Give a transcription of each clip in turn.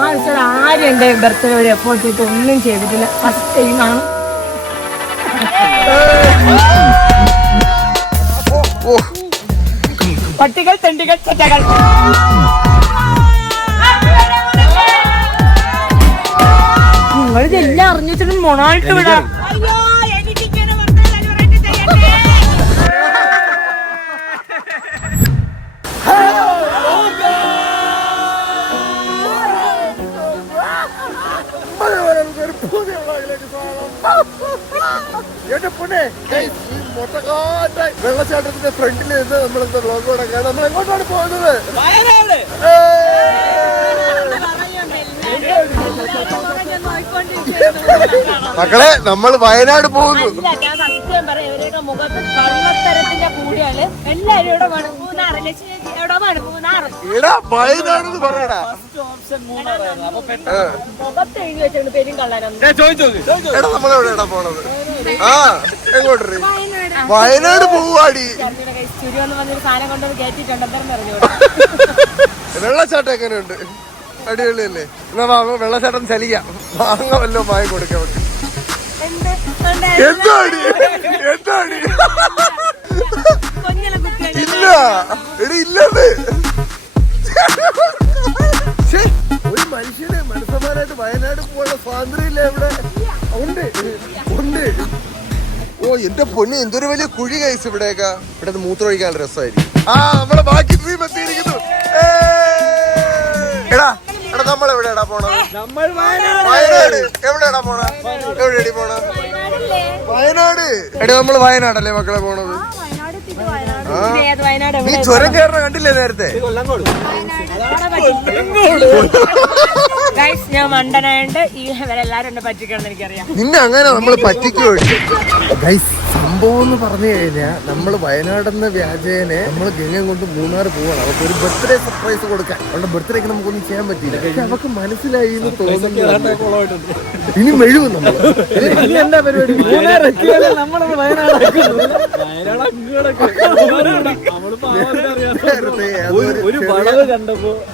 ആഴ്ച ആരും എന്റെ ബർത്ത്ഡേ ഒരു എഫോർട്ട് ഇട്ട് ഒന്നും ചെയ്തിട്ടില്ല. ഫസ്റ്റ് ടൈമാണ്. പട്ടികൾ തെണ്ടികൾ ചെറ്റകൾ. നിങ്ങളിതെല്ലാം അറിഞ്ഞിട്ടും മൊണായിട്ട് വിടാം. വെള്ളച്ചാട്ടത്തിന്റെ ഫ്രണ്ടിൽ നിന്ന് നമ്മളെന്താ ബ്ലോഗ് കൊടുക്കാൻ നമ്മൾ എങ്ങോട്ടാണ് പോകുന്നത്? മക്കളെ നമ്മൾ വയനാട് പോകുന്നു. ഞാൻ സത്യം പറയാം, ഇവരുടെ മുഖത്ത് കള്ളത്തരത്തിന്റെ കൂടിയാല് എല്ലാരും ഇവിടെ വയനാട് പറയടാ. മുഖത്ത് എഴുതി വെച്ചിട്ടുണ്ട് പേരും കള്ളാനാണ്. എടാ നമ്മളെവിടെയാ പോണത്? ആ എങ്ങോട്ട്? വയനാട് പോവാടി. ചുരുവെന്ന് പറഞ്ഞൊരു സാധനം കൊണ്ടൊന്ന് കയറ്റിട്ടുണ്ട്. എന്തായാലും പറഞ്ഞു വെള്ളച്ചാട്ടം എങ്ങനെയുണ്ട്? അടിപൊളിയല്ലേ? എന്നാ വെള്ളച്ചാട്ടം ചലിക്കാം. വാങ്ങ വല്ലോ വാങ്ങി കൊടുക്കാം. എന്താടി എന്താടി? ഇല്ല എടി ഇല്ലത്. ഒരു മനുഷ്യന് മനസ്സമാരായിട്ട് വയനാട് പോകാനുള്ള സ്വാതന്ത്ര്യം ഇല്ല ഇവിടെ. ഉണ്ട് ഉണ്ട്. ഓ എന്റെ പൊന്ന്, എന്തൊരു വലിയ കുഴി കൈസ് ഇവിടെയൊക്കെ. ഇവിടെ മൂത്രം ഒഴിക്കാൻ രസമായിരിക്കും. ആ നമ്മളെ ബാക്കി ഡ്രീം എത്തിയിരിക്കുന്നു. എടാ എടാ നമ്മൾ എവിടെയാടാ പോണത്? വയനാട്. എവിടെയാടാ പോണ? എവിടെയാടി പോണ? വയനാട്. എടി നമ്മള് വയനാടല്ലേ മക്കളെ പോണത്? നീ ചുരം കയറണ കണ്ടില്ലേ നേരത്തെ? ഞാൻ മണ്ടനായോണ്ട് ഈ ഇവരെല്ലാരും എന്നെ പറ്റിക്കണം എനിക്കറിയാം. നിന്നെ അങ്ങനെ നമ്മള് പറ്റിക്കോ? സംഭവം എന്ന് പറഞ്ഞു കഴിഞ്ഞാൽ നമ്മള് വയനാടെന്ന വ്യാജേനെ നമ്മള് ഗംഗം കൊണ്ട് മൂന്നാർ പോവാണ്. അവർക്ക് ഒരു ബർത്ത്ഡേ സർപ്രൈസ് കൊടുക്കാൻ. അവളുടെ ബർത്ത്ഡേക്ക് നമുക്കൊന്നും ചെയ്യാൻ പറ്റില്ല. പക്ഷെ അവർക്ക് മനസ്സിലായി എന്ന് തോന്നുന്നു. ഇനി മെഴുകും നമ്മൾ. എന്താ പരിപാടി?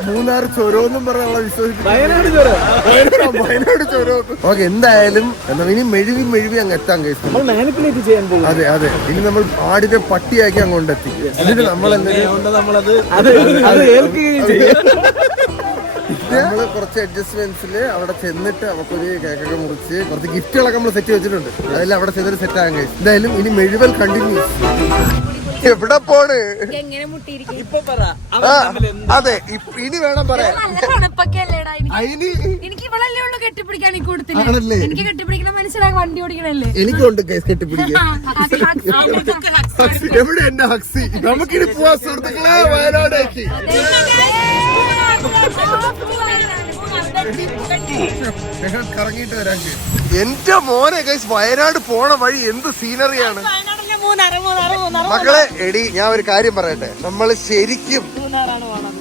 മൂന്നാർ ചൊരോന്നും പറഞ്ഞ വിശ്വസിച്ചു. വയനാട് ചൊരം. ഓക്കെ എന്തായാലും ഇനി മെഴുകി അങ്ങ് എത്താൻ കഴിച്ചു. അതെ അതെ. ഇനി നമ്മൾ ആടിനെ പട്ടിയാക്കി അങ്ങോട്ടെത്തി. എന്നിട്ട് നമ്മള് കുറച്ച് അഡ്ജസ്റ്റ്മെന്റ്സില് അവിടെ ചെന്നിട്ട് അവർക്കൊരു കേക്കൊക്കെ മുറിച്ച് കുറച്ച് ഗിഫ്റ്റുകളൊക്കെ നമ്മൾ സെറ്റ് വെച്ചിട്ടുണ്ട്. അതെല്ലാം അവിടെ ചെന്നിട്ട് സെറ്റ് ആകാൻ കഴിയും. എന്തായാലും ഇനി മെഴുവൽ കണ്ടിന്യൂസ്. എവിടെ പോണ്? അതെ ഇനി വേണം പറയാൻ. എനിക്കുണ്ട് കെട്ടിപ്പിടിക്കാൻ. എവിടെ എന്റെ ഹക്സി? നമുക്കിനി പോവാ സുഹൃത്തുക്കളെ വയനാടേക്ക്. കറങ്ങിയിട്ട് വരാൻ. എന്റെ മോനെ ഗൈസ്, വയനാട് പോണ വഴി എന്ത് സീനറിയാണ് മക്കളെ. എടി ഞാൻ ഒരു കാര്യം പറയട്ടെ, നമ്മള് ശരിക്കും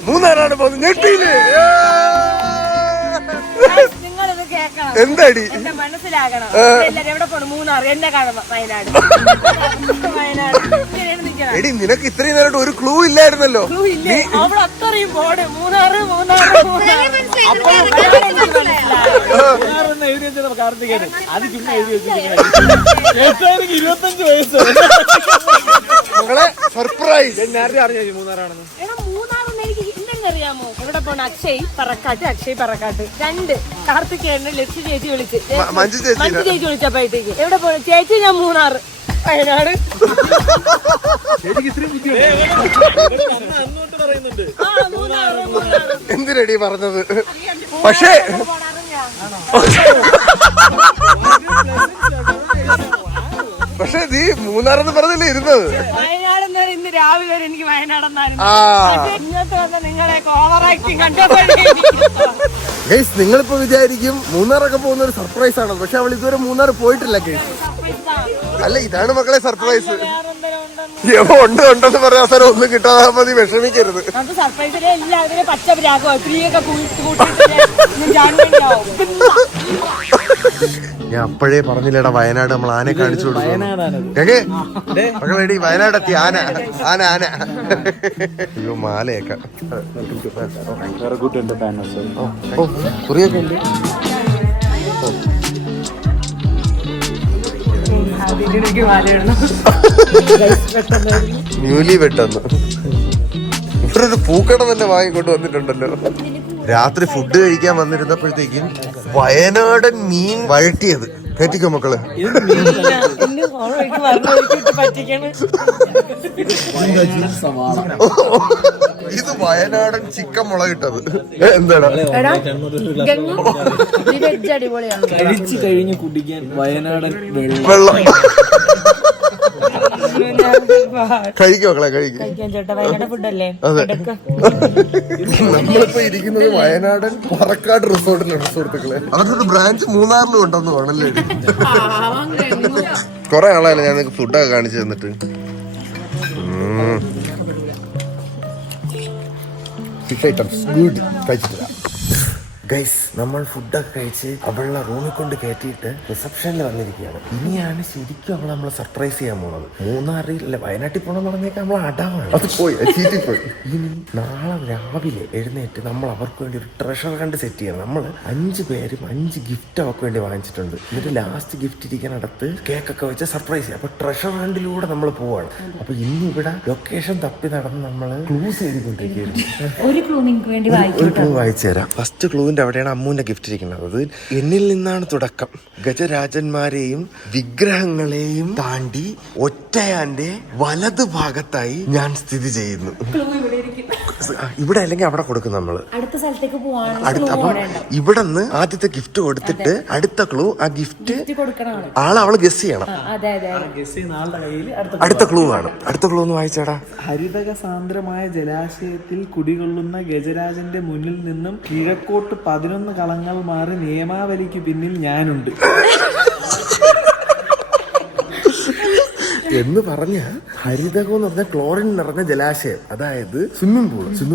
മൂന്നാറാണ് പോകുന്നത്. ഞെട്ടിയില്ലേ? എന്താടി മനസ്സിലാകണം. എവിടെ പോണം? മൂന്നാർ. എന്നെ കാണുമ്പോ വയനാട്. എടി നിനക്ക് ഇത്രയും നേരമായിട്ട് ഒരു ക്ലൂ ഇല്ലായിരുന്നല്ലോ. അവിടെ അത്രയും ബോർഡ് മൂന്നാറ് മൂന്നാറ് മകളെ സർപ്രൈസ്. മൂന്നാറാണെന്ന് അറിയാമോ? എവിടെ പോണ? അക്ഷയ് പറക്കാട്ട്. രണ്ട് കാർത്തികേയനെ ലക്ഷ്മി ചേച്ചി വിളിച്ച്, മഞ്ജു ചേച്ചി വിളിച്ചപ്പോഴത്തേക്ക് എവിടെ പോണ ചേച്ചി? ഞാൻ മൂന്നാറ്. വയനാട്. എന്തിനടി പറഞ്ഞത്? പക്ഷേ പക്ഷെ നീ മൂന്നാറെന്ന് പറഞ്ഞല്ലേ ഇരുന്നത്? വയനാടെന്ന് ഇന്ന് രാവിലെ വരെ എനിക്ക് വയനാടെന്നായിരുന്നു. ഇങ്ങോട്ട് വന്ന നിങ്ങളെയൊക്കെ ഓവർ ആക്ടിങ് കണ്ടപ്പോഴേക്കും നിങ്ങളിപ്പോ വിചാരിക്കും മൂന്നാറൊക്കെ പോകുന്ന ഒരു സർപ്രൈസ് ആണ്. പക്ഷെ അവൾ ഇതുവരെ മൂന്നാർ പോയിട്ടില്ല. അല്ല ഇതാണ് മക്കളെ സർപ്രൈസ്. ഉണ്ട് ഉണ്ടെന്ന് പറയാൻ അവസരം ഒന്നും കിട്ടാതെ മതി, വിഷമിക്കരുത്. സർപ്രൈസിലെ എല്ലാവരും പച്ച പ്രാഗോ സ്ത്രീയൊക്കെ ഞാൻ അപ്പോഴേ പറഞ്ഞില്ലടാ വയനാട് നമ്മൾ ആനെ കാണിച്ചു കൊടുക്കും. മക്കളെടി വയനാടെത്തി ആന ആന ആന. അയ്യോ മാലയൊക്കെ കുറിയൊക്കെ ഉണ്ട്. ന്യൂലി വെട്ടെന്ന് ഇവരൊരു പൂക്കട തന്നെ വാങ്ങിക്കൊണ്ട് വന്നിട്ടുണ്ടല്ലോ. രാത്രി ഫുഡ് കഴിക്കാൻ വന്നിരുന്നപ്പോഴത്തേക്കും വയനാടൻ മീൻ വഴറ്റിയത് കേറ്റിക്കോ മക്കള്. ഇത് വയനാടൻ ചിക്കൻ മുളകിട്ടത്. എന്താടാ കഴിച്ചു കഴിഞ്ഞ് കുടിക്കാൻ വയനാടൻ വെള്ളം. കഴിക്കോ മക്കളെ കഴിക്കും. അതെ നമ്മളിപ്പോ ഇരിക്കുന്നത് വയനാടൻ പറക്കാട് റിസോർട്ടിലാണ് സുഹൃത്തുക്കളെ. അവരുടെ ബ്രാഞ്ച് മൂന്നാറിലും ഉണ്ടെന്ന് തോന്നല്ലേ. കൊറേ ആളായാലും ഞാൻ നിങ്ങൾക്ക് ഫുഡൊക്കെ കാണിച്ചു തന്നിട്ട്. ഫിഷ് ഐറ്റംസ് ഗുഡ് കഴിച്ചിട്ടില്ല ഗൈസ്. നമ്മൾ ഫുഡൊക്കെ കഴിച്ച് അവളുടെ റൂമിൽ കൊണ്ട് കയറ്റിയിട്ട് റിസപ്ഷനിൽ വന്നിരിക്കുകയാണ്. ഇനിയാണ് ശരിക്കും അവളെ നമ്മളെ സർപ്രൈസ് ചെയ്യാൻ പോകുന്നത്. മൂന്നാറിൽ വയനാട്ടിൽ പോകണമെന്ന് പറഞ്ഞേക്കാൻ നമ്മൾ അടവാണ്. അത് പോയി ചീറ്റിപ്പോയി. ഇനി നാളെ രാവിലെ എഴുന്നേറ്റ് നമ്മൾ അവർക്ക് വേണ്ടി ഒരു ട്രഷർ ഹണ്ട് സെറ്റ് ചെയ്യണം. നമ്മൾ 5 പേരും 5 ഗിഫ്റ്റ് അവർക്ക് വേണ്ടി വാങ്ങിച്ചിട്ടുണ്ട്. എന്നിട്ട് ലാസ്റ്റ് ഗിഫ്റ്റ് ഇരിക്കാനടുത്ത് കേക്കൊക്കെ വെച്ച് സർപ്രൈസ് ചെയ്യാം. അപ്പൊ ട്രഷർ ഹണ്ടിലൂടെ നമ്മൾ പോവാണ്. അപ്പൊ ഇന്ന് ഇവിടെ ലൊക്കേഷൻ തപ്പി നടന്ന് നമ്മൾ ക്ലൂസ് ചെയ്തുകൊണ്ടിരിക്കുകയാണ്. ഒരു ക്ലൂ വായിച്ചു തരാം. ഫസ്റ്റ് ക്ലൂവിന്റെ അവിടെയാണ് അമ്മൂന്റെ ഗിഫ്റ്റ് ഇരിക്കുന്നത്. അത് എന്നിൽ നിന്നാണ് തുടക്കം. ഗജരാജന്മാരെയും വിഗ്രഹങ്ങളെയും താണ്ടി ഒറ്റയാന്റെ വലതു ഭാഗത്തായി ഞാൻ സ്ഥിതി ചെയ്യുന്നു. ഇവിടെ അല്ലെങ്കിൽ അവിടെ കൊടുക്കും നമ്മള്. അപ്പം ഇവിടെ നിന്ന് ആദ്യത്തെ ഗിഫ്റ്റ് കൊടുത്തിട്ട് അടുത്ത ക്ലൂ ആ ഗിഫ്റ്റ് അവള് ഗസ് ചെയ്യണം. അടുത്ത ക്ലൂ ആണ്. അടുത്ത ക്ലൂ ഒന്ന് വായിച്ചാടാ. ഹരിതക സാന്ദ്രമായ ജലാശയത്തിൽ കുടികൊള്ളുന്ന ഗജരാജന്റെ മുന്നിൽ നിന്നും കിഴക്കോട്ട് 11 കളങ്ങൾ മാറി നിയമാവലിക്ക് പിന്നിൽ ഞാനുണ്ട് എന്ന് പറഞ്ഞ ഹരിതകം എന്ന് പറഞ്ഞ ക്ലോറിൻ നിറഞ്ഞ ജലാശയം, അതായത് സ്വിമ്മിംഗ്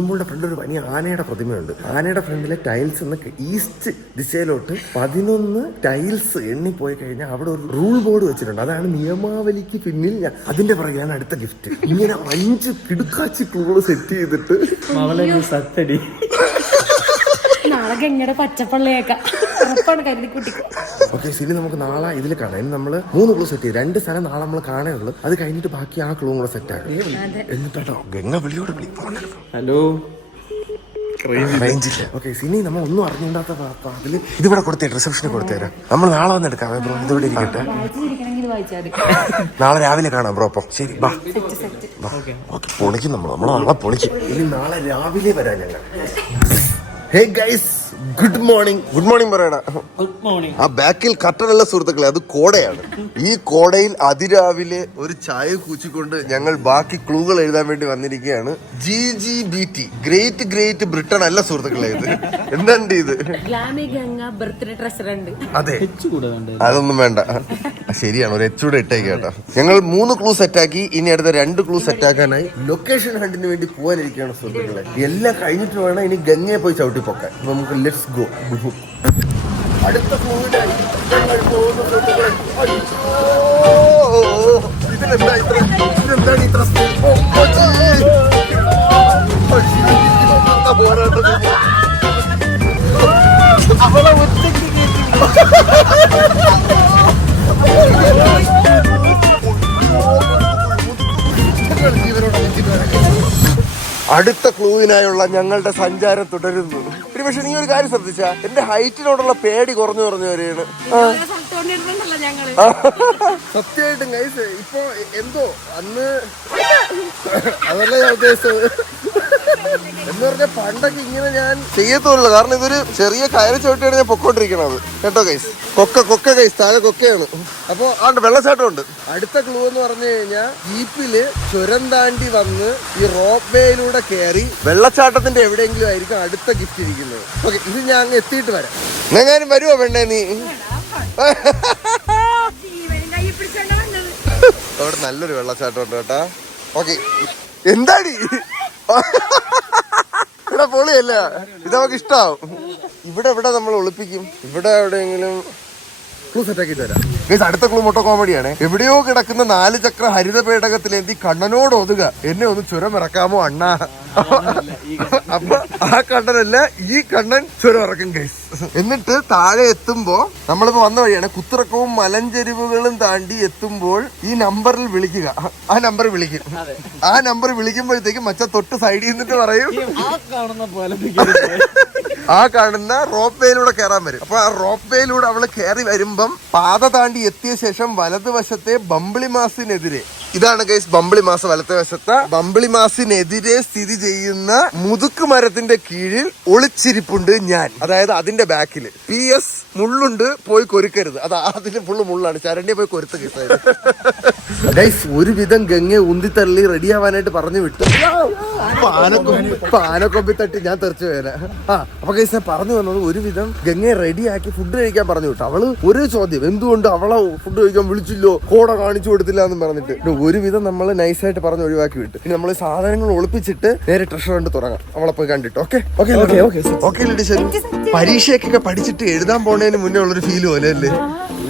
പൂളിന്റെ ഫ്രണ്ട് ഒരു വലിയ ആനയുടെ പ്രതിമയുണ്ട്. ആനയുടെ ഫ്രണ്ടിലെ ടൈൽസ് എന്ന് ഈസ്റ്റ് ദിശയിലോട്ട് 11 ടൈൽസ് എണ്ണിപ്പോയി കഴിഞ്ഞാൽ അവിടെ ഒരു റൂൾ ബോർഡ് വെച്ചിട്ടുണ്ട്. അതാണ് നിയമാവലിക്ക് പിന്നിൽ അതിന്റെ പുറകെയാണ് അടുത്ത ഗിഫ്റ്റ്. ഇങ്ങനെ 5 കിടുക്കാച്ചി ക്ലൂകള് സെറ്റ് ചെയ്തിട്ട് സത്തടി നാളെ ഗംഗയുടെ പച്ചപ്പള്ളിയേക്കാം ഉറപ്പാണ് കരുതിക്കുട്ടിക്ക്. ഓക്കെ ശരി, നമുക്ക് നാളെ ഇതിൽ കാണാം. ഇനി നമ്മള് 3 ക്ലൂ സെറ്റ് ചെയ്യും. 2 സ്ഥലം നാളെ നമ്മൾ കാണാനുള്ളൂ. അത് കഴിഞ്ഞിട്ട് ബാക്കി ആ ക്ലൂ കൂടെ സെറ്റ് ആക്കും. എന്നിട്ടോ ഗംഗ വിളിയോട് വിളി. ഹലോ റേഞ്ചില്ല. ഓക്കെ സിനി നമ്മൾ ഒന്നും അറിഞ്ഞിണ്ടാത്ത അതിൽ ഇതിവിടെ കൊടുത്തേരാ, റിസപ്ഷനിൽ കൊടുത്തേരാ. നമ്മൾ നാളെ വന്ന് എടുക്കാം ബ്രോ. ഇതിവിടെ ഇരിക്കട്ടെ, നാളെ രാവിലെ കാണാം ബ്രോ. അപ്പം ശരി ബാ. ഓക്കെ പൊളിക്കും നമ്മൾ നാളെ പൊളിക്കും. ഇനി നാളെ രാവിലെ വരാം ഞങ്ങൾ. Hey guys, good morning. Good morning പറയടാ. Good morning. ആ ബാക്കിൽ കട്ടനുള്ള സുഹൃത്തുക്കളെ, അത് കോടയാണ്. ഈ കോടയിൽ അതിരാവിലെ ഒരു ചായ കൂച്ചിക്കൊണ്ട് ഞങ്ങൾ ബാക്കി ക്ലൂകൾ എഴുതാൻ വേണ്ടി വന്നിരിക്കുകയാണ്. GGBT, ഗ്രേറ്റ് ഗ്രേറ്റ് ബ്രിട്ടൻ അല്ല സുഹൃത്തുക്കളെ. ഇത് എന്തുണ്ട് ഇത്? അതെ, അതൊന്നും വേണ്ട. ശരിയാണ്, ഒരു എച്ചൂടെ ഇട്ടേക്ക് കേട്ടോ. ഞങ്ങൾ 3 ക്ലൂ സെറ്റാക്കി. ഇനി അടുത്ത 2 ക്ലൂ സെറ്റാക്കാനായി ലൊക്കേഷൻ ഹണ്ടിന് വേണ്ടി പോകാനിരിക്കുകയാണ് സുഹൃത്തുക്കളെ. എല്ലാം കഴിഞ്ഞിട്ട് വേണം ഇനി ഗംഗയെ പോയി ചവിട്ടി പൊക്കാൻ. നമുക്ക് ലെറ്റ്സ് ഗോ. അടുത്ത ക്ലൂവിനായി ഞങ്ങൾ പോകുന്ന സുഹൃത്തുക്കളെ. ഇതെന്താണ് ഇത്ര പോരാട്ടം? അവളെ ഒറ്റയ്ക്ക് അടുത്ത ക്ലൂവിനായുള്ള ഞങ്ങളുടെ സഞ്ചാരം തുടരുന്നു. പക്ഷെ നീ ഒരു കാര്യം ശ്രദ്ധിച്ചാ, എന്റെ ഹൈറ്റിനോടുള്ള പേടി കുറഞ്ഞു വരികയാണ്. സത്യമായിട്ടും ഗൈസ്, ഇപ്പൊ എന്തോ അന്ന് അതല്ല ഞാൻ ഉദ്ദേശിച്ചത്. എന്ന് പറഞ്ഞ പണ്ടൊക്കെ ഇങ്ങനെ ഞാൻ ചെയ്യത്തുള്ളൂ. കാരണം ഇതൊരു ചെറിയ കയറി ചവിട്ടിയാണ് ഞാൻ പൊക്കോണ്ടിരിക്കണത് കേട്ടോ ഗൈസ്. കൊക്ക ഗൈസ്, താഴെ കൊക്കയാണ്. അപ്പൊ ആണ്ട് വെള്ളച്ചാട്ടം ഉണ്ട്. അടുത്ത ക്ലൂ എന്ന് പറഞ്ഞു കഴിഞ്ഞാൽ ജീപ്പില് ചുരം താണ്ടി വന്ന് ഈ റോപ്പ് വേയിലൂടെ കയറി വെള്ളച്ചാട്ടത്തിന്റെ എവിടെയെങ്കിലും ആയിരിക്കും അടുത്ത ഗിഫ്റ്റ് ഇരിക്കുന്നത്. ഓക്കെ, ഇത് ഞാൻ അങ്ങ് എത്തിയിട്ട് വരാം. എങ്ങാനും വരുവോ പെണ്ണേ നീ? അവിടെ നല്ലൊരു വെള്ളച്ചാട്ടം ഉണ്ട് കേട്ടാ. ഓക്കെ, എന്താടി ഇവിടെ പൊളിയല്ല, ഇത് നമുക്ക് ഇഷ്ടാവും. ഇവിടെ നമ്മൾ ഒളിപ്പിക്കും. ഇവിടെ എവിടെയെങ്കിലും ക്ലൂ സെറ്റ് ആക്കിയിട്ട് വരാം ഗൈസ്. അടുത്ത ക്ലൂ മൊട്ട കോമഡിയാണ്. എവിടെയോ കിടക്കുന്ന 4 ചക്ര ഹരിത പേടകത്തിലേന്തി കണ്ണനോട് ഒതുക, എന്നെ ഒന്ന് ചുരം ഇറക്കാമോ അണ്ണാ. അപ്പൊ ആ കണ്ണനല്ല, ഈ കണ്ണൻ ചുരം ഇറക്കും ഗൈസ്. എന്നിട്ട് താഴെ എത്തുമ്പോ നമ്മളിപ്പോ വന്ന വഴിയാണ്, കുത്തിറക്കവും മലഞ്ചെരിവുകളും താണ്ടി എത്തുമ്പോൾ ഈ നമ്പറിൽ വിളിക്കുക. ആ നമ്പർ വിളിക്കും. ആ നമ്പർ വിളിക്കുമ്പോഴത്തേക്കും മച്ച തൊട്ട് സൈഡിൽ നിന്നിട്ട് പറയും ആ കാണുന്ന റോപ്പ് വേയിലൂടെ കയറാൻ വരും. അപ്പൊ ആ റോപ്പ് വേയിലൂടെ അവള് കയറി വരുമ്പം പാത താണ്ടി എത്തിയ ശേഷം വലതുവശത്തെ ബംബിളിമാസിനെതിരെ, ഇതാണ് ഗൈസ് ബംബിളിമാസ്, വലത്തെ വശത്തെ ബംബിളിമാസിനെതിരെ സ്ഥിതി ചെയ്യുന്ന മുതുക്ക് മരത്തിന്റെ കീഴിൽ ഒളിച്ചിരിപ്പുണ്ട് ഞാൻ. അതായത് അതിന്റെ ബാക്കില് PS മുള്ളുണ്ട്, പോയി കൊരുക്കരുത്. അത് അതിന് ഫുള്ള് മുള്ളാണ്, ചരണ്ടി പോയി കൊരുത്ത് ഗൈസ്. ഒരുവിധം ഗംഗയെ ഉന്തിത്തള്ളി റെഡി ആവാനായിട്ട് പറഞ്ഞു വിട്ടു. ആനക്കൊമ്പി തട്ടി ഞാൻ തെറിച്ചു പോയാ. അപ്പൊ ഗൈസ് ഞാൻ പറഞ്ഞു വന്നത്, ഒരുവിധം ഗംഗയെ റെഡിയാക്കി ഫുഡ് കഴിക്കാൻ പറഞ്ഞു വിട്ടു. അവള് ഒരു ചോദ്യം, എന്തുകൊണ്ട് അവളെ ഫുഡ് കഴിക്കാൻ വിളിച്ചില്ലോ, കോട കാണിച്ചു കൊടുത്തില്ല എന്ന് പറഞ്ഞിട്ട് ഒരുവിധം നമ്മൾ നൈസായിട്ട് പറഞ്ഞ് ഒഴിവാക്കി വിട്ടു. ഇനി നമ്മൾ സാധനങ്ങൾ ഒളിപ്പിച്ചിട്ട് നേരെ ട്രഷർ കണ്ട് തുടങ്ങാം. അവളെ പോയി കണ്ടിട്ട് ഓക്കെ പരീക്ഷയൊക്കെ പഠിച്ചിട്ട് എഴുതാൻ പോണതിന് മുന്നേ ഉള്ളൊരു ഫീൽ പോലെ അല്ലേ.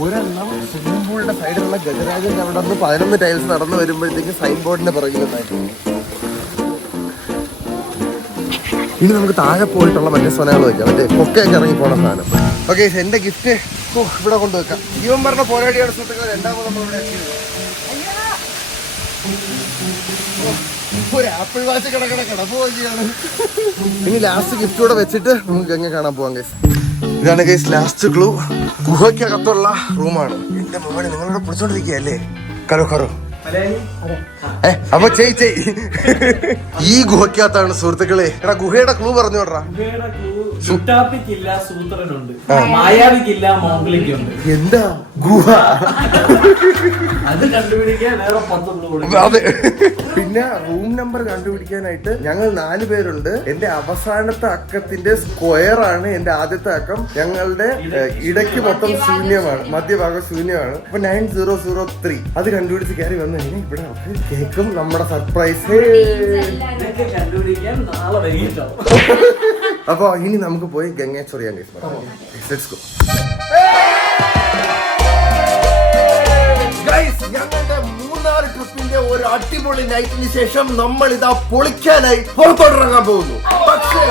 ഒരെണ്ണം സ്വിമ്മിംഗ് പൂളിന്റെ സൈഡിലുള്ള ഗജരാജന്റെ അവിടെ നിന്ന് 11 ടൈൽസ് നടന്നു വരുമ്പോഴത്തേക്ക് സൈൻ ബോർഡിന്റെ പിറകിലുണ്ടായിരുന്നു. ഇനി നമുക്ക് താഴെ പോയിട്ടുള്ള മറ്റേ സ്വനകൾ വെക്കാം, മറ്റേ കൊക്കയൊക്കെ ഇറങ്ങി പോണ സാധനം. ഓക്കെ, എന്റെ ഗിഫ്റ്റ് ഇവിടെ കൊണ്ടുവെക്കാം. ജീവൻ പറഞ്ഞ പോരാടിയാണ് സുഹൃത്തുക്കൾ. രണ്ടാമത് നമ്മളിവിടെ ഒരു ആപ്പിൾ വാച്ച് കിടക്കണ കിടപ്പുകയാണ്. ഇനി ലാസ്റ്റ് ഗിഫ്റ്റ് കൂടെ വെച്ചിട്ട് നമുക്ക് ഗംഗ കാണാൻ പോവാം ഗൈസ്. ഇതാണ് ഗൈസ് ലാസ്റ്റ് ക്ലൂ. ഗുഹയ്ക്കകത്തുള്ള റൂമാണ്. എന്റെ മോനെ നിങ്ങളിവിടെ പിടിച്ചോണ്ടിരിക്കുകയല്ലേ. കരോ കരോ അപ്പൊ ചെയ് ഈ ഗുഹയ്ക്കകത്താണ് സുഹൃത്തുക്കളെ. എടാ ഗുഹയുടെ ക്ലൂ പറഞ്ഞോടാ. എന്താ ഗുഹ? അത് കണ്ടുപിടിക്കാൻ വേറെ 10 ക്ലൂ. അതെ. പിന്നെ റൂം നമ്പർ കണ്ടുപിടിക്കാനായിട്ട് ഞങ്ങൾ 4 പേരുണ്ട്. എന്റെ അവസാനത്തെ അക്കത്തിന്റെ സ്ക്വയർ ആണ് എന്റെ ആദ്യത്തെ അക്കം. ഞങ്ങളുടെ ഇടയ്ക്ക് മൊത്തം ശൂന്യമാണ്, മധ്യഭാഗം ശൂന്യമാണ്. അപ്പൊ 9003 അത് കണ്ടുപിടിച്ച് കയറി വന്നു കഴിഞ്ഞാൽ ഇവിടെ കേക്കും നമ്മുടെ സർപ്രൈസ്. കണ്ടുപിടിക്കാൻ നാളെ വൈകിട്ടാവും. അപ്പൊ ഇനി നമുക്ക് പോയി ഗംഗയെ ചൊറിയാൻ ഗൈസ്. ഞങ്ങളുടെ മൂന്നാർ ട്രിപ്പിന്റെ ഒരു അടിപൊളി നൈറ്റിന് ശേഷം നമ്മൾ ഇതാ പൊളിക്കാനായി പുറത്തോട്ടിറങ്ങാൻ പോകുന്നു. പക്ഷേ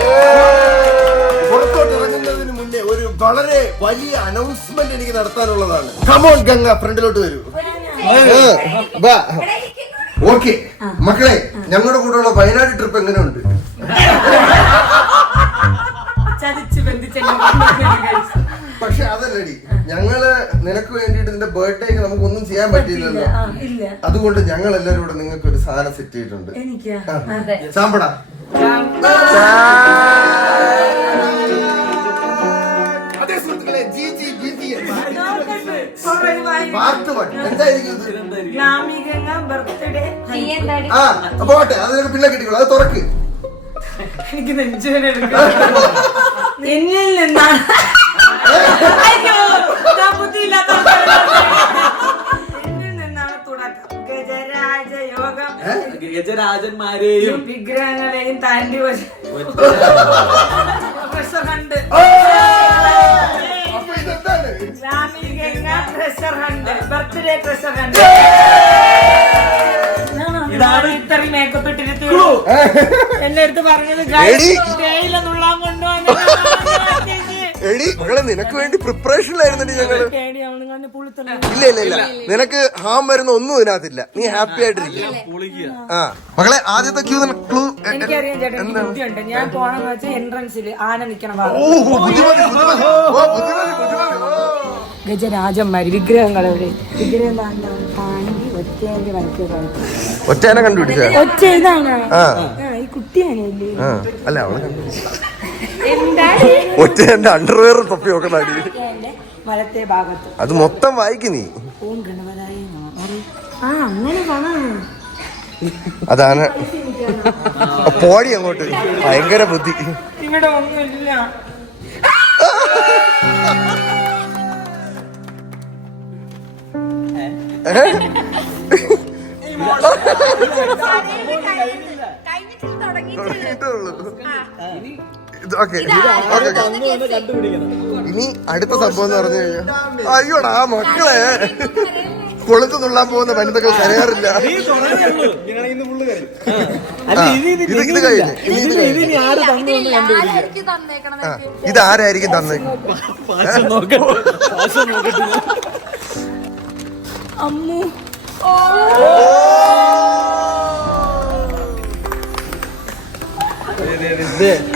പുറത്തോട്ട് ഇറങ്ങുന്നതിന് മുന്നേ ഒരു വളരെ വലിയ അനൗൺസ്മെന്റ് എനിക്ക് നടത്താനുള്ളതാണ്. കമോൺ ഗംഗ, ഫ്രണ്ടിലോട്ട് വരൂ. ഓക്കെ മക്കളെ, ഞങ്ങളുടെ കൂടെയുള്ള വയനാട് ട്രിപ്പ് എങ്ങനെയുണ്ട്? പക്ഷെ അതല്ലടി, ഞങ്ങള് നിനക്ക് വേണ്ടിട്ട് നിന്റെ ബർത്ത്ഡേക്ക് നമുക്ക് ഒന്നും ചെയ്യാൻ പറ്റിയില്ലല്ലോ. അതുകൊണ്ട് ഞങ്ങൾ എല്ലാവരും കൂടെ നിങ്ങൾക്ക് ഒരു സാധനം സെറ്റ് ചെയ്തിട്ടുണ്ട്. സാമ്പടാ അതേ സുഹൃത്തുക്കളെ, പാർട്ട് 1 എന്തായിരിക്കും? പോട്ടെ, അതിനൊക്കെ പിന്നെ കിട്ടിക്കോളൂ. അത് തുറക്ക്. എനിക്ക് നെഞ്ചുവേന എന്നിൽ നിന്നാണ് തുടക്കം. ഗജരാജ യോഗം ഗജരാജന്മാരെയും വിഗ്രഹങ്ങളെയും താണ്ടി പ്രഷർ ഹണ്ട്. ഗ്രാമീണ pressure hunt, birthday pressure hunt. ഇതാണ് ഇത്രയും മേക്കപ്പ് ഇട്ടിരുത്തി എന്റെ അടുത്ത് പറഞ്ഞത് നുള്ളാൻ കൊണ്ടുവന്നു. എടി മകളെ, നിനക്ക് വേണ്ടി പ്രിപ്പറേഷനിലായിരുന്നടി ഞങ്ങള്. ഇല്ല ഇല്ല ഇല്ല, നിനക്ക് ഹാം വരുന്ന ഒന്നും ഇതിനകത്തില്ല. നീ ഹാപ്പി ആയിട്ടിരിക്കും. മകളെ, ആദ്യത്തെ ക്ലൂ എനിക്കറിയാം ചേട്ടൻ, ബുദ്ധിയുണ്ട്. ഞാൻ പോണെന്ന് വെച്ചാൽ എൻട്രൻസിൽ ആന നിക്കണം. ഗജരാജന്മാര് വിഗ്രഹങ്ങളെവിടെ? വിഗ്രഹം ഒറ്റയാനെ കണ്ടുപിടിച്ച ഒറ്റ ഇതാണ് ഈ കുട്ടിയാനല്ലേ? അല്ല, അവളെ കണ്ടുപിടിച്ച ഒറ്റ എന്റെ അണ്ടർവെയർ തൊപ്പി നോക്കണ വലത്തെ ഭാഗത്ത്. അത് മൊത്തം വായിക്കും നീ. ഓം ഗണപതായ അങ്ങനെ കാണാം. അതാണ് പോടി അങ്ങോട്ട്. ഭയങ്കര ബുദ്ധി. ഇവിടെ ഒന്നുമില്ല. കണ്ടുപിടിക്കണം. ഇനി അടുത്ത സംഭവം എന്ന് പറഞ്ഞു കഴിഞ്ഞാൽ അയ്യോടാ മക്കളെ കൊളുത്ത് തുള്ളാൻ പോകുന്ന വനിതകൾ കരയാറില്ല. ഇത് കഴിഞ്ഞു. ഇതാരായിരിക്കും തന്നെ?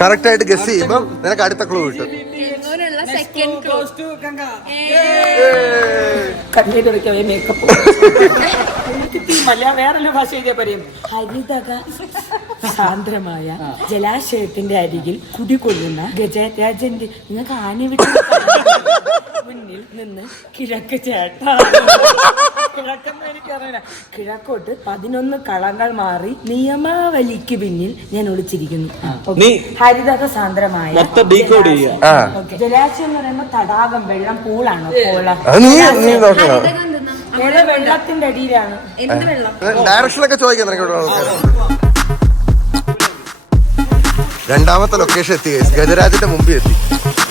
കറക്റ്റ് ആയിട്ട് ഗസ് ചെയ്യുമ്പോ നിനക്ക് അടുത്ത ക്ലൂ കിട്ടും. കണ്ണീരൊക്കെ മേക്കപ്പ് വേറെല്ലാം ഭാഷ എഴുതിയ പറയും. ഹരിതക സാന്ദ്രമായ ജലാശയത്തിന്റെ അരികിൽ കുടികൊള്ളുന്ന ഗജരാജന്റെ നിങ്ങൾക്ക് ആന വിട്ട് മുന്നിൽ നിന്ന് കിഴക്ക് ചേട്ടാ കിഴക്കെന്ന് എനിക്കറിയില്ല. കിഴക്കോട്ട് 11 കളങ്ങൾ മാറി നിയമാവലിക്ക് പിന്നിൽ ഞാൻ ഒളിച്ചിരിക്കുന്നു. ഹരിതക സാന്ദ്രമായ ജലാശയം എന്ന് പറയുമ്പോ തടാകം, വെള്ളം, പൂളാണോ? വെള്ളത്തിന്റെ അടിയിലാണ്. ഡയറക്ഷനൊക്കെ ചോദിക്കാൻ രണ്ടാമത്തെ ലൊക്കേഷൻ എത്തി. ഗജരാജിന്റെ മുമ്പിൽ എത്തി.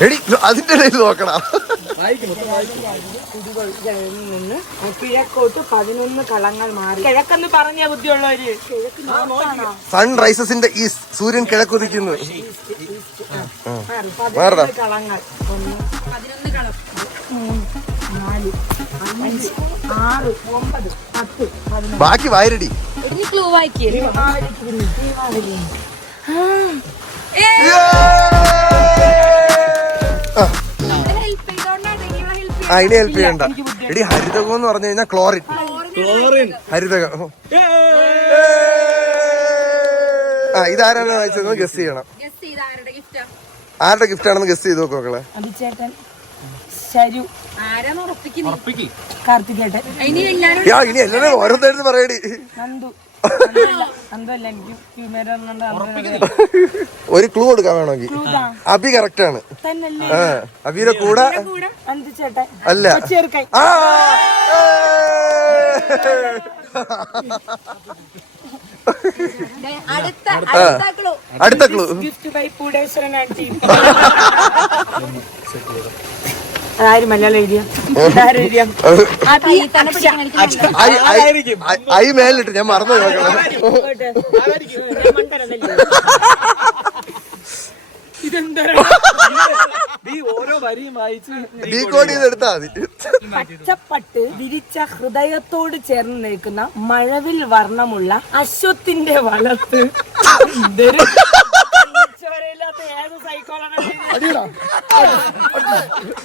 എടി അതിന്റെ ഇടയിൽ നോക്കണം. നിന്ന് കിഴക്കോട്ട് 11 കളങ്ങൾ മാറി. കിഴക്കെന്ന് പറഞ്ഞ ബുദ്ധിയുള്ളവര് സൺറൈസസിന്റെ ഈ സൂര്യൻ കിഴക്കുതിക്കുന്നു. കളങ്ങൾ 1 11 കളർ 3 4 5 6 9 10 11. ബാക്കി വായരടി. ക്ലൂ വായിക്കേ. അതിനെ ഹെൽപ്പ് ചെയ്യണ്ട. എടി ഹരിതകം എന്ന് പറഞ്ഞു കഴിഞ്ഞാൽ ക്ലോറിൻ. ഹരിതകം. ഇതാരാണ് വായിച്ചത് ഗസ് ചെയ്യണം. ആരുടെ ഗിഫ്റ്റ് ആണെന്ന് ഗസ് ചെയ്ത് നോക്കളെ. ഇനി എല്ലാരും ഓരോരുത്തരും പറയടി. ഒരു ക്ലൂ കൊടുക്കാൻ വേണമെങ്കിൽ അബി കറക്റ്റ് ആണ്. അബിയുടെ കൂടെ അല്ല. അടുത്ത ക്ലൂ ആര് മലയാളം എഴുതിയ ഐ മേലിട്ട് ഞാൻ മറന്നു നോക്കണം. പച്ചപ്പട്ട് വിരിച്ച ഹൃദയത്തോട് ചേർന്ന് നിൽക്കുന്ന മഴവിൽ വർണ്ണമുള്ള അശ്വത്തിന്റെ വലത്ത്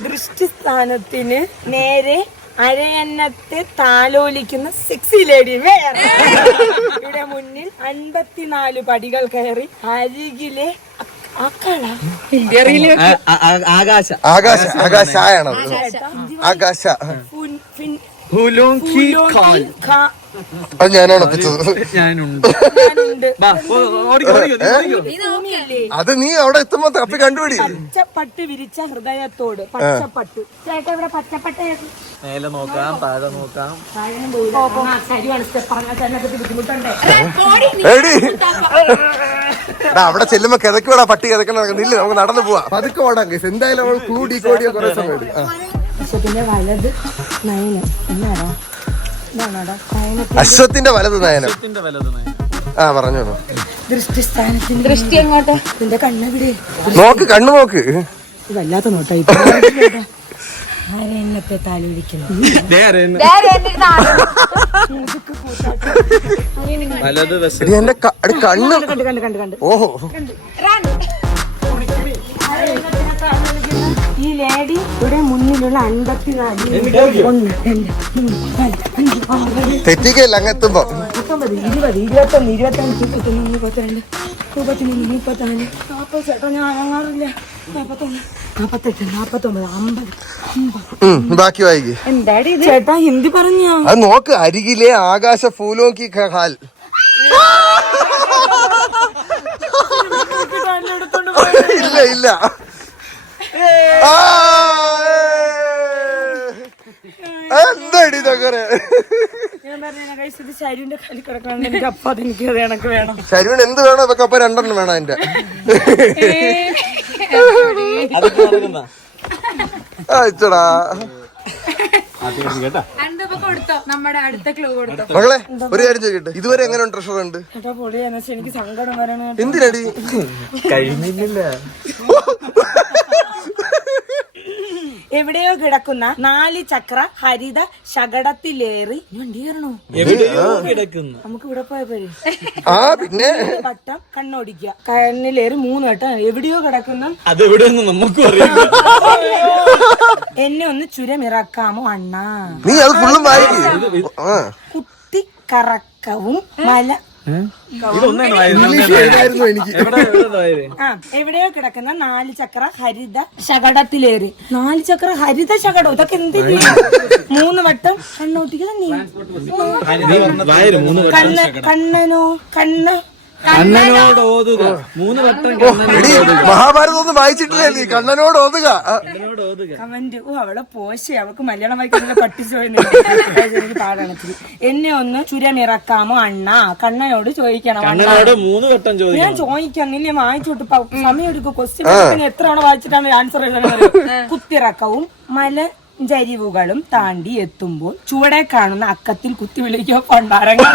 ദൃഷ്ടിസ്ഥാനത്തിന് നേരെ അരയന്നത്തെ താലോലിക്കുന്ന സെക്സി ലേഡി വേറെ. ഇവിടെ മുന്നിൽ 54 പടികൾ കയറി അരികിലെ ആകാശായാണോ? ആകാശ അത് ഞാനാണ് ഒപ്പിച്ചത്. അത് നീ അവിടെ എത്തുമ്പോ തപ്പി കണ്ടുപിടി. പച്ചപ്പട്ട് വിരിച്ച ഹൃദയത്തോട് പച്ചപ്പട്ട്. ചേട്ടാ ഇവിടെ പച്ചപ്പട്ട് മേലെ നോക്കാം, താഴെ നോക്കാം. അവിടെ ചെല്ലുമ്പോ കിഴക്കോടാ പട്ടി കിഴക്കണ നടക്കുന്നില്ല. നമുക്ക് നടന്നു പോവാം. പതുക്കെ ഓടാം. എന്തായാലും അവൾ ക്ലൂ ഡീകോഡിയ കുറെ സമയം. അശ്വത്തിന്റെ വലത് നയനം എന്നാണോ? അശ്വത്തിന്റെ വലത് നയനം. ആ പറഞ്ഞോളൂ. ദൃഷ്ടിസ്ഥാനത്തിന്റെ ദൃഷ്ടി എങ്ങോട്ട്? നിന്റെ കണ്ണെവിടെ? നോക്ക്, കണ്ണു നോക്ക്. വല്ലാത്ത നോട്ടായി. അരയന്നത്തെ താലോലിക്കുന്നു. എന്റെ കണ്ണ് കണ്ട്. ഓഹോ. ഈ ലേഡി ഇവിടെ മുന്നിലുള്ള 54 1 2 3 4 5 6 തെറ്റിക്കല്ല അങ്ങെത്തുമ്പോ 19 20 21 25 31 32 33 34 40 ചേട്ടാ ഞാൻ അനങ്ങാറില്ല. 41 48 49 50. ബാക്കി വായിക്ക്. എന്താടി ഇത് ചേട്ടാ? ഹിന്ദി പറഞ്ഞോ? അത് നോക്ക്. അരികിലെ ആകാശ ഫൂലോം കി ഖാൽ. ഇല്ല എന്താടി ഇതൊക്കെ? ശരുവിന് എന്ത് വേണോ ഇതൊക്കെ അപ്പൊ 2 വേണം. അതിന്റെ അയച്ചടാ കൊടുത്തോ, നമ്മുടെ അടുത്ത ക്ലൂ കൊടുത്തോ. മകളെ ഒരു കാര്യം ചോദിക്കട്ടെ, ഇതുവരെ എങ്ങനെ ട്രഷർ ഉണ്ട്? ചേട്ടാ പൊളിയാന്ന് വെച്ചാൽ എനിക്ക് സങ്കടം വരണ. എന്തിനടി കഴിഞ്ഞില്ല? എവിടെയോ കിടക്കുന്ന 4 ചക്ര ഹരിത ശകടത്തിലേറി വണ്ടി കയറണോ? നമുക്ക് ഇവിടെ പോയ പോരെ. പിന്നെ വട്ടം കണ്ണോടിക്കുക, കണ്ണിലേറി 3 വട്ടം എവിടെയോ കിടക്കുന്ന അതെവിടെയൊന്നും നമുക്കും അറിയാം. എന്നെ ഒന്ന് ചുരമിറക്കാമോ അണ്ണാ? നീ അത് ഫുള്ളും വായിക്കും. കുത്തിക്കറക്കവും മല എനിക്ക് എവിടെയോ കിടക്കുന്ന 4 ചക്ര ഹരിത ശകടത്തിലേറി. 4 ചക്ര ഹരിത ശകടം, ഇതൊക്കെ എന്തിന്? 3 വട്ടം കണ്ണോട്ടിക്കുക. നീ കണ്ണനോ കണ്ണനോട് ഓതുക 3 വട്ടം. മഹാഭാരതം ഒന്നും വായിച്ചിട്ടില്ലേ നീ? കണ്ണനോട് ഓതുക. കമന്റ്. അവളെ പോശേ, അവൾക്ക് മലയാളം വായിക്കുന്ന പട്ടിച്ചോയെന്ന് എനിക്ക് പാടാണത്തിരി. എന്നെ ഒന്ന് ചുരമിറക്കാമോ അണ്ണാ? കണ്ണനോട് ചോദിക്കണം. 3 വട്ടം ചോദിക്കണം. ഞാൻ ചോദിക്കാം, നിന്നെ വായിച്ചോട്ട് സമയം എടുക്കും. ക്വസ്റ്റ്യൻ എത്ര തവണ വായിച്ചിട്ടാണ് ആൻസർ എഴുതുന്നത്? കുത്തിറക്കവും മലഞ്ചരിവുകളും താണ്ടി എത്തുമ്പോൾ ചുവടെ കാണുന്ന അക്കത്തിൽ കുത്തി വിളിക്കോ പണ്ടാരങ്ങൾ.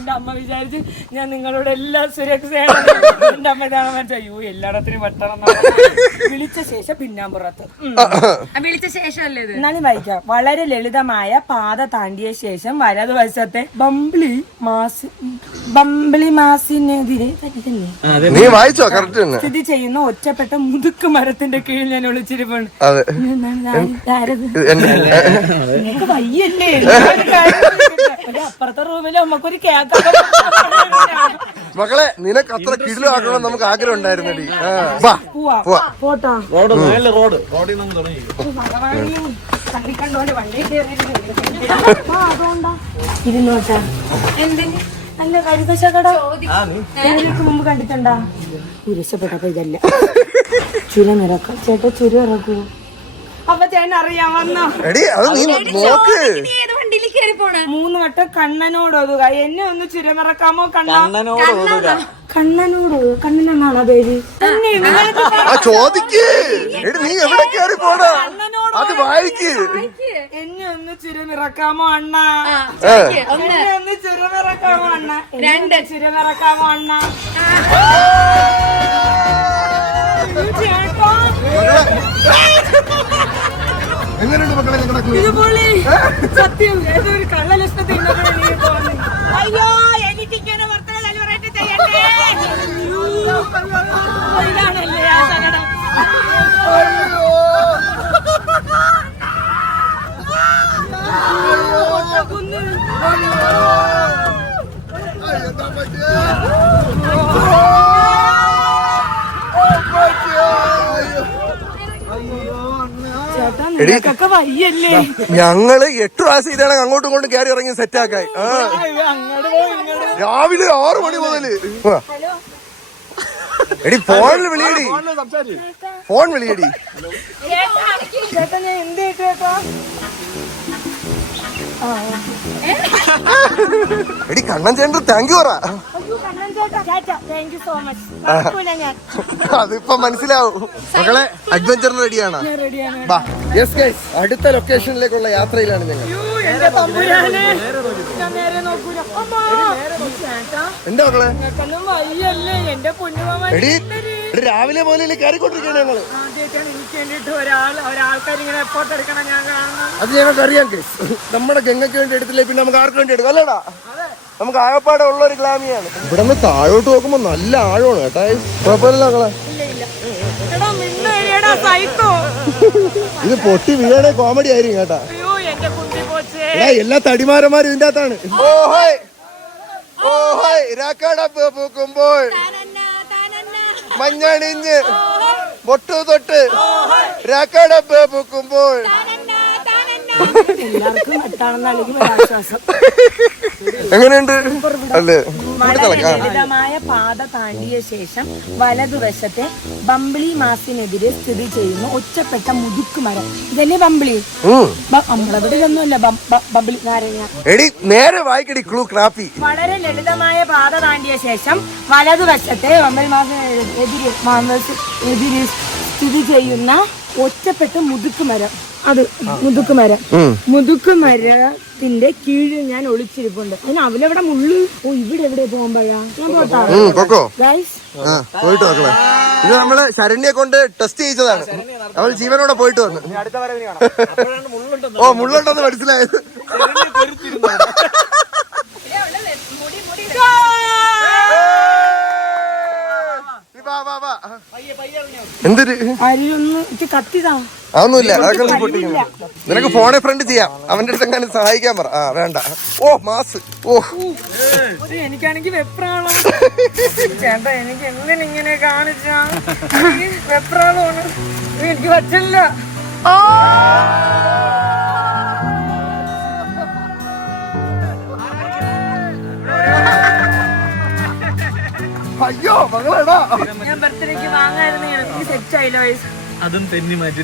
എന്റെ അമ്മ വിചാരിച്ച് ഞാൻ നിങ്ങളോട് എല്ലാം സുരക്ഷയാണ്. എന്റെ അമ്മ ഇതാണ് മനസ്സിലായോ, എല്ലായിടത്തിനും വെട്ടണം. വിളിച്ച ശേഷം പിന്നാമ്പുറത്ത്. വിളിച്ച ശേഷം അല്ലേ ഇത്? എന്നാലും വായിക്കാം. വളരെ ലളിതമായ പാത താണ്ടിയ ശേഷം വലതുവശത്തെ ബംബ്ലി മാസിനെതിരെ നീ വായിച്ചോ? കറക്റ്റ് സ്ഥിതി ചെയ്യുന്ന ഒറ്റപ്പെട്ട മുതുക്ക് മരത്തിന്റെ കീഴിൽ ഞാൻ ഒളിച്ചിരിപ്പുണ്ട്. നിനക്ക് വയ്യല്ലേ? അപ്പുറത്തെ റൂമിൽ നമുക്കൊരു കേക്ക്. മക്കളെ നിനക്ക് അത്ര കിടിലാക്കണം നമുക്ക് ആഗ്രഹം ഉണ്ടായിരുന്നടി. പോട്ടാ റോഡിൽ നിന്ന് തുടങ്ങി. കണ്ടിക്കണ്ടോണ്ട് വണ്ടി അതുകൊണ്ടാ ഇരുന്നോട്ടാ. എന്തിന് അല്ല കഴുകശകട ഇതിനൊക്കെ മുമ്പ് കണ്ടിട്ടുണ്ടാ? രക്ഷപ്പെട്ടപ്പോ ഇതല്ല ചുരമിറക്കാം. ചേട്ടാ ചുരം ഇറക്കൂ. അപ്പൊ ചേട്ടൻ അറിയാൻ വന്നോ? 3 വട്ടം കണ്ണനോട് ഒതുക. എന്നെ ഒന്ന് ചുരമിറക്കാമോ? കണ്ണനാണോ പേര്? ചോദിക്ക്. നീ എവിടെ കയറി പോടാ? അത് വായിക്ക്. എന്നെ ഒന്ന് ചുരമിറക്കാമോ അണ്ണാ? എന്നെ ഒന്ന് ചുരമിറക്കാമോ അണ്ണ? 2 ചുരമിറക്കാമോ അണ്ണ? എങ്ങനെയുണ്ട് മക്കളെ? ഇതുപോലെ സത്യം ഏതൊരു കള്ള ലക്ഷണത്തിൽ അയ്യോ എനിക്കിങ്ങനെ വർത്തന തലവറായിട്ട് ചെയ്യണ്ടേ. ഇതാണല്ലേ ആ സകടം. ചേട്ടാ വയ്യല്ലേ? ഞങ്ങള് 8 പ്രാവശ്യം ഇതാണ് അങ്ങോട്ടും ഇങ്ങോട്ടും കയറി ഇറങ്ങി സെറ്റാക്കായി. രാവിലെ 6 മണി മുതല്. എടി ഫോണിൽ വിളിയടി, ഫോൺ വിളിയടി. ചേട്ടാ ഞാൻ എന്ത് കേട്ടോ? എടി കണ്ണൻ ചേട്ടൻ താങ്ക് യു പറ. അതിപ്പോ മനസ്സിലാവും. മക്കളെ അഡ്വഞ്ചറിന് റെഡിയാണ്. അടുത്ത ലൊക്കേഷനിലേക്കുള്ള യാത്രയിലാണ് ഞങ്ങൾ. എന്താ മക്കളെ? എടി രാവിലെ മുതലേ കയറിക്കൊണ്ടിരിക്കുകയാണ് ഞങ്ങള്. അത് ഞങ്ങൾക്ക് അറിയാം. നമ്മുടെ ഗംഗയ്ക്ക് വേണ്ടി എടുത്തില്ലേ പിന്നെ നമുക്ക് ആർക്ക് വേണ്ടി എടുക്കാം അല്ലേടാ? നമുക്ക് ആകപ്പാടെ ഉള്ള ഒരു ഗ്ലാമിയാണ്. ഇവിടെ നിന്ന് താഴോട്ട് നോക്കുമ്പോ നല്ല ആഴമാണ് കേട്ടാ. കുഴപ്പമില്ല മക്കളെ. ഇത് പൊട്ടി വീഴണേ കോമഡി ആയിരിക്കും കേട്ടാ. എല്ലാ തടിമാരന്മാരും ഇതിന്റെ അകത്താണ്. പൂക്കുമ്പോൾ മഞ്ഞണിഞ്ഞ് പൊട്ടു തൊട്ട് രാക്കടപ്പ് പൂക്കുമ്പോൾ എങ്ങനെയുണ്ട്? ലളിതമായ പാത താണ്ടിയ ശേഷം വലതുവശത്തെ ബംബ്ലി മാസിനെതിരെ സ്ഥിതി ചെയ്യുന്ന ഒറ്റപ്പെട്ട മുതുക്ക് മരം. ഇതല്ലേ ബംബ്ലി? നമ്മളെവിടെയൊന്നുമല്ല ബംബ്ലി നാരങ്ങ. എടി നേരെ വായിക്കടി ക്ലൂ ക്രാപ്പി. വളരെ ലളിതമായ പാത താണ്ടിയ ശേഷം വലതുവശത്തെ ബംബ്ലി മാസിനെതിരെ സ്ഥിതി ചെയ്യുന്ന ഒറ്റപ്പെട്ട മുതുക്കുമരം. അത് മുതുക്കുമരത്തിന്റെ കീഴിൽ ഞാൻ ഒളിച്ചിരിപ്പുണ്ട്. അതിന് അവലെവിടെ മുള്ളു. ഓ, ഇവിടെ എവിടെ പോകുമ്പോഴാ ഞാൻ പോട്ടാ. പോയിട്ട് നോക്കണേ. ഇത് നമ്മള് ശരണ്യെ കൊണ്ട് ടെസ്റ്റ് ചെയ്തതാണ്. അവൾ ജീവനോടെ പോയിട്ട് വന്നു. ഓ, മുള്ളുണ്ടെന്ന് മനസ്സിലായത്. എന്തൊരു അരിയൊന്ന് കത്തിതാ. അതൊന്നുമില്ല, അതൊക്കെ പൊട്ടിക്കണം. നിനക്ക് ഫോണെ ഫ്രണ്ട് ചെയ്യാം. അവന്റെ അടുത്ത് എങ്ങനെ സഹായിക്കാൻ പറ. വേണ്ട. ഓ, മാസ്. ഓ, എനിക്കാണെങ്കിൽ വെപ്രാളം. ചേട്ടാ, എനിക്ക് എന്തിനിങ്ങനെ കാണിച്ചാ വെപ്രാളമാണ്. എനിക്ക് പറ്റില്ല. അയ്യോ മകളാടാ, ഞാൻ ബർത്ത്ഡേക്ക് വാങ്ങായിരുന്നു. എനിക്ക് സെറ്റ് ആയില്ല വയസ്സ്. അതും തെന്നി മാറ്റി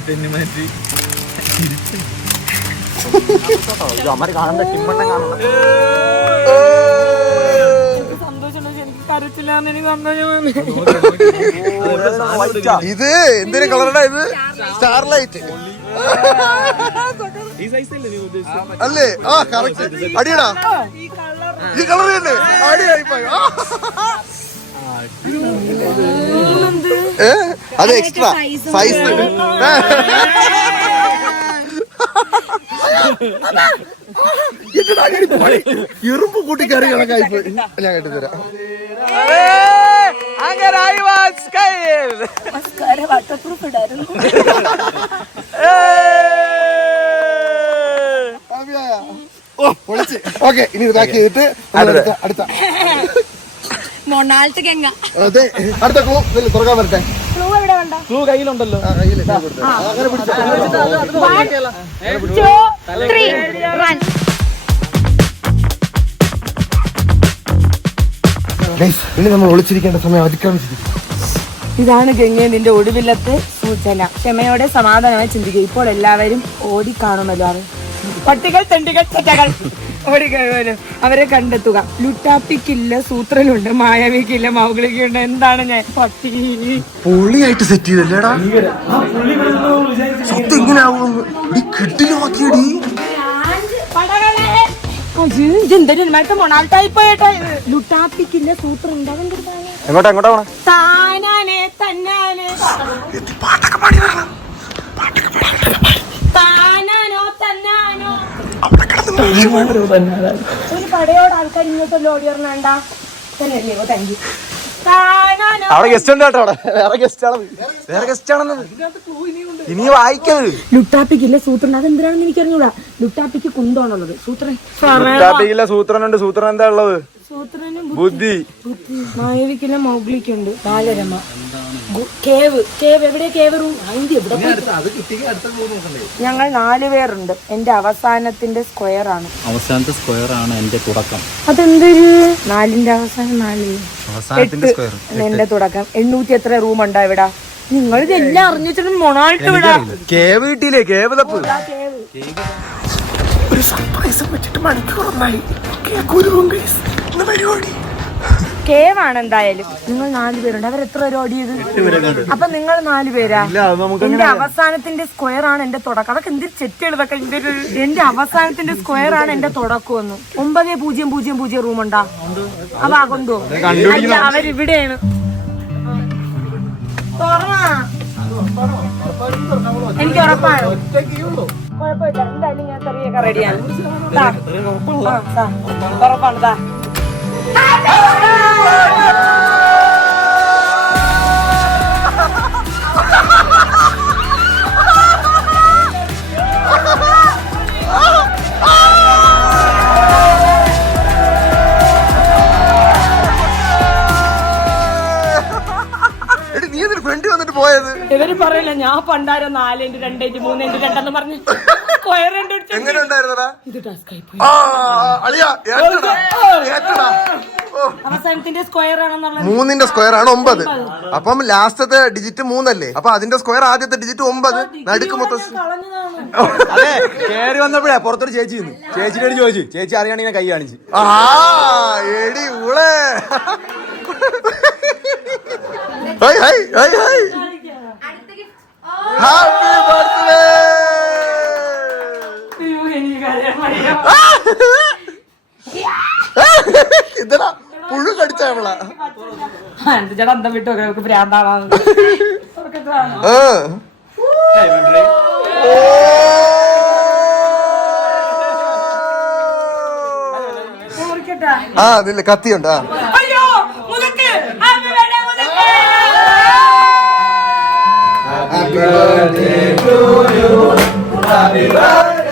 സന്തോഷമുണ്ട്. എനിക്ക് കരച്ചില്ലാന്ന് എനിക്ക് സന്തോഷം. ഇത് എന്തിനു കളറടാ? ഇത് സ്റ്റാർലൈറ്റ് അല്ലേ? ആ, കറക്റ്റ്. അടിയടാ, ഈ കളർ തന്നെ അടിയായിപ്പോയി. അത് എക്സ്ട്രാ സൈസ്. എറുമ്പ് കൂട്ടി കറി കണക്കായിപ്പോയി. ഞാൻ കേട്ടുതരാം. ഓക്കെ, ഇനി ഇതാക്കി ചെയ്തിട്ട് അടുത്ത മൊണാൾട്ട് ഗംഗ. അതെ, അടുത്ത ക്ലൂ തുറക്കാൻ വരട്ടെ. ക്ലൂ എവിടെ വേണ്ട? ക്ലൂ കയ്യിലുണ്ടല്ലോ. അങ്ങനെ പിടിച്ചോ. ഇനി നമ്മൾ ഒളിച്ചിരിക്കേണ്ട സമയം അതിക്രമിച്ചിരിക്കും. ഇതാണ് ഗംഗ, നിന്റെ ഒടുവിലത്തെ സൂചന. ക്ഷമയോടെ സമാധാനമായി ചിന്തിക്കുക. ഇപ്പോൾ എല്ലാവരും ഓടിക്കാണുമല്ലോ. പട്ടികൾ, തെണ്ടികൾ, ചെറ്റകൾ ഓടിക്കഴിഞ്ഞു അവരെ കണ്ടെത്തുക. ലുട്ടാപ്പിക്കില്ല, സൂത്രനുണ്ട്, മായാവിക്കില്ല, മൗഗ്ലിക്കുണ്ട്. എന്താണ് ഞാൻ പട്ടി പൊളിയായിട്ട് സെറ്റ് ചെയ്തല്ലേടാ. സത്യം ഇങ്ങനെ കിട്ടിലോക്കിയടി. മൊണാൾട്ടായി പോയേട്ടാ. ലുട്ടാപ്പിക്കില്ല, സൂത്രനുണ്ട്. അതെന്താ എങ്ങോട്ടാ താനാനെ തന്നാനെ താനാനോ തന്നാനോ. ഒരു പടയോട് ആൾക്കാർ ഇങ്ങോട്ടല്ലോ ഓടി വരണേണ്ട. Thank you. അവിടെ ഗസ്റ്റ് ഉണ്ട് കേട്ടോ. വേറെ ഗസ്റ്റ് ആണെന്ന് ഇനി വായിക്കത്. ലുട്ടാപ്പിക്കില്ല, സൂത്രൻ. അതെന്തിനാണെന്ന് എനിക്കറിഞ്ഞൂടാ. ലുട്ടാപ്പിക്ക് കുന്തമാണുള്ളത്. സൂത്രൻ സൂത്രനുണ്ട്. സൂത്രൻ എന്താ ഉള്ളത്? സൂത്രന് ബുദ്ധി. മായവിക്കില്ല, മൗഗ്ലിക്കുണ്ട്, ബാലരമ. കേവ് എവിടെ? Cave room. ഞങ്ങൾ 4 പേരുണ്ട്. എന്റെ അവസാനത്തിന്റെ സ്ക്വയർ ആണ്. എന്റെ തുടക്കം. അതെന്തൊരു 4ന്റെ അവസാനം? 4 എന്റെ തുടക്കം. 800 എത്ര റൂം ഉണ്ടാ ഇവിടെ? നിങ്ങൾ ഇതെല്ലാം അറിഞ്ഞിട്ട് മൊണാൾട്ട് വിടാ. കേവ് കിട്ടിയില്ലേ? കേവ് തപ്പ്. ഒരു സർപ്രൈസ് വെച്ചിട്ട് മണിക്കൂറൊന്നായി. കേവാണ് എന്തായാലും. നിങ്ങൾ 4 പേരുണ്ട്. അവരെത്ര പേര് ഓടിയത്? അപ്പൊ നിങ്ങൾ 4 പേരാ. എന്റെ അവസാനത്തിന്റെ സ്ക്വയർ ആണ് എന്റെ തുടക്കം. അതൊക്കെ എന്തൊരു ചെറ്റുകളൊക്കെ. എന്റെ അവസാനത്തിന്റെ സ്ക്വയർ ആണ് എന്റെ തുടക്കം. 9000 റൂം ഉണ്ടാ. അപ്പൊ ആകൊണ്ടോ? അവരിവിടെയാണ്. എനിക്ക് ഉറപ്പാണ്. കുഴപ്പമില്ല, എന്തായാലും ഞാൻ ചെറിയൊക്കെ റെഡിയാണ്. ഉറപ്പാണ്. താ ഫ്രണ്ട് വന്നിട്ട് പോയത്. ഇവര് പറയില്ല ഞാൻ പണ്ടാരോ 4x2x3x2 പറഞ്ഞ് എങ്ങനെ ഉണ്ടായിരുന്നടാ? ഇത് ടാസ്ക് ആയി പോയി. അവസാനത്തിന്റെ സ്ക്വയർ ആണെന്നുള്ളത് 3ന്റെ സ്ക്വയർ ആണ് 9. അപ്പം ലാസ്റ്റത്തെ ഡിജിറ്റ് 3 അല്ലേ? അപ്പൊ അതിന്റെ സ്ക്വയർ ആദ്യത്തെ ഡിജിറ്റ് 9. നടുക്ക് മൊത്തം. അതെ, കേറി വന്നപ്പോഴേ പുറത്തൊരു ചേച്ചി ചേച്ചിയോട് ചോദിച്ചു. ചേച്ചി അറിയാണെങ്കിൽ കൈ കാണിച്ചു. എടി ഊളേ. Happy birthday. ഇതടാ പുഴു കടിച്ച അവളാ. ചേട്ടാ അന്തം വിട്ടു നമുക്ക് ഭ്രാന്താവാന്ന്. ആ അതില്ല കത്തിയുണ്ട്. അയ്യോ മുതക്ക് ഹാപ്പി ബർത്ത്ഡേ മുതക്ക്. Happy birthday to you. Happy birthday.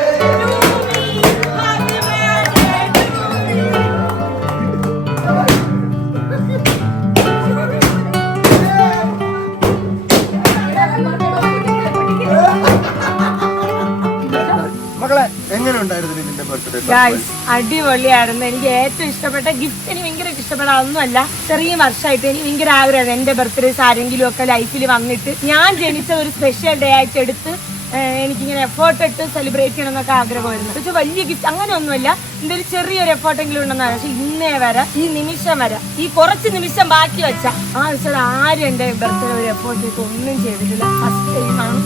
മകളെ എങ്ങനെ ഉണ്ടായിരുന്നു നിന്റെ ബർത്ത്ഡേ? ഗൈസ് അടിപൊളിയായിരുന്നു. എനിക്ക് ഏറ്റവും ഇഷ്ടപ്പെട്ട ഗിഫ്റ്റ്, എനിക്ക് ഭയങ്കര ഇഷ്ടപ്പെട്ട അതൊന്നുമല്ല, ചെറിയ വർഷമായിട്ട് എനിക്ക് ഭയങ്കര ആഗ്രഹം എന്റെ ബർത്ത്ഡേസ് ആരെങ്കിലും ഒക്കെ ലൈഫിൽ വന്നിട്ട് ഞാൻ ജനിച്ച ഒരു സ്പെഷ്യൽ ഡേ ആയിട്ട് എടുത്ത് എനിക്കിങ്ങനെ എഫേർട്ട് ഇട്ട് സെലിബ്രേറ്റ് ചെയ്യണം എന്നൊക്കെ ആഗ്രഹമായിരുന്നു. പക്ഷെ വലിയ ഗിഫ്റ്റ് അങ്ങനെയൊന്നുമില്ല, എന്തെങ്കിലും ചെറിയൊരു എഫേർട്ടെങ്കിലും ഉണ്ടെന്നാണ്. പക്ഷെ ഇന്നേ വരെ ഈ നിമിഷം വരെ ഈ കുറച്ച് നിമിഷം ബാക്കി വെച്ച ആ ദിവസം ആരും എന്റെ ബർത്ത്ഡേ ഒരു എഫേർട്ട് ഇട്ട് ഒന്നും ചെയ്തിട്ടില്ല. ഫസ്റ്റ് ടൈമാണ്.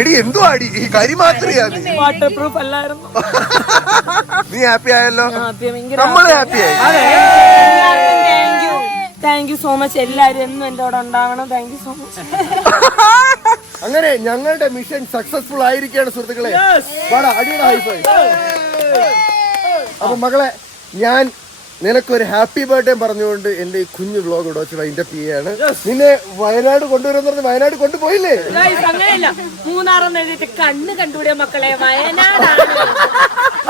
എടി എന്തോ ആടി ഈ കരിമാക്രിയാ നീ. വാട്ടർ പ്രൂഫ് അല്ലായിരുന്നു. നീ ഹാപ്പി ആയല്ലോ, ഭയങ്കര നമ്മള് ഹാപ്പി ആയി. Thank you so much. എല്ലാരും എന്നും എന്റെ കൂടെ ഉണ്ടാവണം. Thank you so much. അങ്ങനെ ഞങ്ങളുടെ മിഷൻ സക്സസ്ഫുൾ ആയിരിക്കുകയാണ് സുഹൃത്തുക്കളെ. അടിയുടെ ഹൈഫൈ. അപ്പൊ മകളെ ഞാൻ നിനക്കൊരു ഹാപ്പി ബർത്ത്ഡേ പറഞ്ഞുകൊണ്ട് എന്റെ ഈ കുഞ്ഞു വ്ലോഗ് ഇവിടെ വെച്ച് വൈൻഡപ്പ് ചെയ്യാണ്. നിന്നെ വയനാട് കൊണ്ടുവരുമെന്ന് പറഞ്ഞ് വയനാട് കൊണ്ടുപോയില്ലേ? അങ്ങനെയല്ല, മൂന്നാറെന്ന് എഴുതിയിട്ട് കണ്ണ് കണ്ടുപിടിയ മക്കളെ വയനാടാണ്.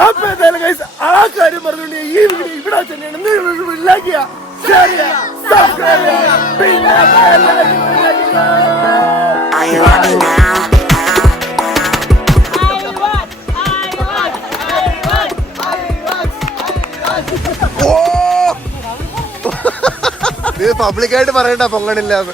അപ്പൊ എന്തായാലും guys, ആ കാര്യം പറഞ്ഞുകൊണ്ട് ഈ വീഡിയോ ഇവിടെ തന്നെയാണ്. പബ്ലിക്കായിട്ട് പറയണ്ട പൊങ്ങണില്ലാന്ന്.